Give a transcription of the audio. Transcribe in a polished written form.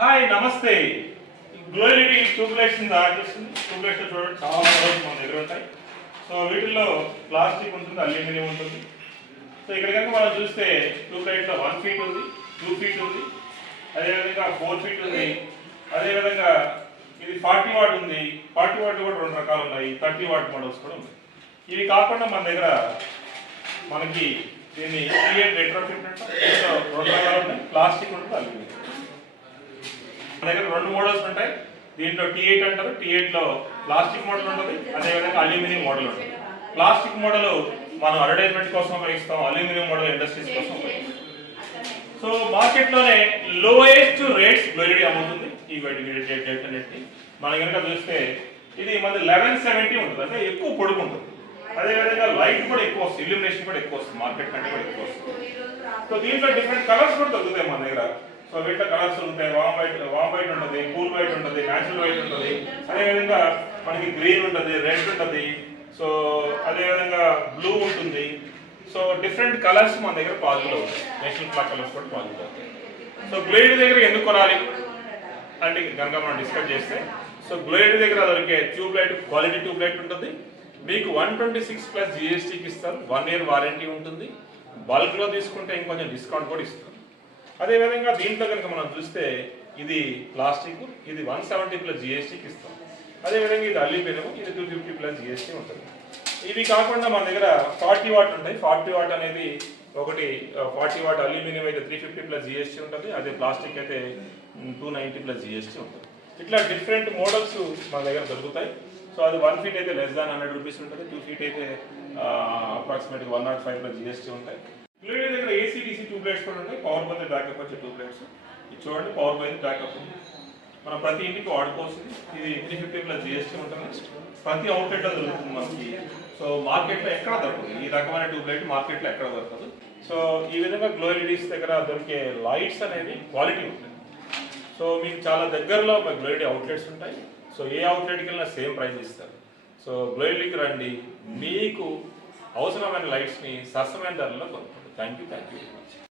Hi నమస్తే. గ్లోయిలిటీ tubelights తయారు చేస్తుంది. ట్యూబ్లైట్స్ చూడండి చాలా మోడల్స్ మన దగ్గర ఉంటాయి. సో వీటిల్లో ప్లాస్టిక్ ఉంటుంది, అల్యూమినియం ఉంటుంది. సో ఇక్కడ కనుక మనం చూస్తే ట్యూబ్లైట్లో 1 ఫీట్ ఉంది, 2 ఫీట్ ఉంది, అదేవిధంగా 4 ఫీట్ ఉంది, అదేవిధంగా ఇది 40 వాట్ ఉంది. 40 వాట్ కూడా 2 రకాలు ఉన్నాయి, 30 వాట్ మోడల్స్ కూడా ఉన్నాయి. ఇవి కాకుండా మన దగ్గర మనకి దీన్ని రెట్రోఫిట్ అంటే 2 రకాలు ఉన్నాయి, ప్లాస్టిక్ ఉంటుంది, అల్యూమినియం. మన దగ్గర 2 మోడల్స్ ఉంటాయి. దీంట్లో T8 అంటారు. T8 లో ప్లాస్టిక్ మోడల్ ఉంటుంది, అదేవిధంగా అల్యూమినియం మోడల్ ఉంటుంది. ప్లాస్టిక్ మోడల్ మనం అడ్వర్టైజ్మెంట్ కోసం ఉపయోగిస్తాం, అల్యూమినియం మోడల్ ఇండస్ట్రీస్ కోసం ఉపయోగిస్తాం. సో మార్కెట్లోనే లోయెస్ట్ రేట్స్ గ్లోయిలిటీ అమ్ముతుంది. ఈ అన్నిటిని మనం కనుక చూస్తే ఇది మన 1170 ఉంటుంది, అంటే ఎక్కువ పొడుగు ఉంటుంది. అదేవిధంగా లైట్ కూడా ఎక్కువ వస్తుంది, ఇల్యూమినేషన్ కూడా ఎక్కువ వస్తుంది, మార్కెట్ కంటే కూడా ఎక్కువ వస్తుంది. సో దీంట్లో డిఫరెంట్ కలర్స్ కూడా దొరుకుతాయి మన దగ్గర. సో వీటిలో కలర్స్ ఉంటాయి, వామ్ వైట్ ఉంటుంది, కూల్ వైట్ ఉంటుంది, న్యాచురల్ వైట్ ఉంటుంది, అదేవిధంగా మనకి గ్రీన్ ఉంటుంది, రెడ్ ఉంటుంది, సో అదేవిధంగా బ్లూ ఉంటుంది. సో డిఫరెంట్ కలర్స్ మన దగ్గర పాజిబుల్ అవుతాయి, నేషనల్ ఫ్లాగ్ కలర్స్ కూడా పాజిబుల్ అవుతాయి. సో గ్లోయిలిటీ దగ్గర ఎందుకు కొనాలి అంటే కనుక మనం డిస్కస్ చేస్తే, సో గ్లోయిలిటీ దగ్గర దొరికే ట్యూబ్లైట్ క్వాలిటీ ట్యూబ్లైట్ ఉంటుంది. మీకు 126 ప్లస్ GSTకి ఇస్తారు, 1 ఇయర్ వారంటీ ఉంటుంది. బల్క్లో తీసుకుంటే ఇంకొంచెం డిస్కౌంట్ కూడా ఇస్తారు. అదేవిధంగా దీంట్లో కనుక మనం చూస్తే ఇది ప్లాస్టిక్, ఇది 170 ప్లస్ GSTకి ఇస్తాం. అదేవిధంగా ఇది అల్యూమినియం, ఇది 250 ప్లస్ GST ఉంటుంది. ఇవి కాకుండా మన దగ్గర 40 వాట్ ఉంటాయి. 40 వాట్ అనేది ఒకటి 40 వాట్ అల్యూమినియం అయితే 350 ప్లస్ GST ఉంటుంది, అదే ప్లాస్టిక్ అయితే 290 ప్లస్ GST ఉంటుంది. ఇట్లా డిఫరెంట్ మోడల్స్ మన దగ్గర దొరుకుతాయి. సో అది 1 ఫీట్ అయితే లెస్ దాన్ 100 రూపీస్ ఉంటుంది, 2 ఫీట్ అయితే అప్రాక్సిమేట్గా 105 ప్లస్ GST ఉంటాయి. గ్లోయిలిటీ దగ్గర AC/DC ట్యూబ్లైట్స్ కూడా ఉంటాయి, పవర్ బై బ్యాకప్ వచ్చే ట్యూబ్లైట్స్. ఇది చూడండి, పవర్ బై బ్యాకప్ ఉంది, మనం ప్రతి ఇంటికి వాడుకోవచ్చు. ఇది 350 ప్లస్ GST ఉంటుంది, ప్రతి అవుట్లెట్లో దొరుకుతుంది మనకి. సో మార్కెట్లో ఎక్కడ దొరకదు, ఈ రకమైన ట్యూబ్లైట్ మార్కెట్లో ఎక్కడ దొరకదు. సో ఈ విధంగా గ్లోయిలిటీస్ దగ్గర దొరికే లైట్స్ అనేవి క్వాలిటీ ఉంటాయి. సో మీకు చాలా దగ్గరలో గ్లోయిలిటీ అవుట్లెట్స్ ఉంటాయి. సో ఏ అవుట్లెట్కి వెళ్ళినా సేమ్ ప్రైస్ ఇస్తారు. సో గ్లోయిలిటీకి రండి, మీకు అవసరమైన లైట్స్ని సరసమైన ధరలో కొనుక్కోండి. Thank you very much.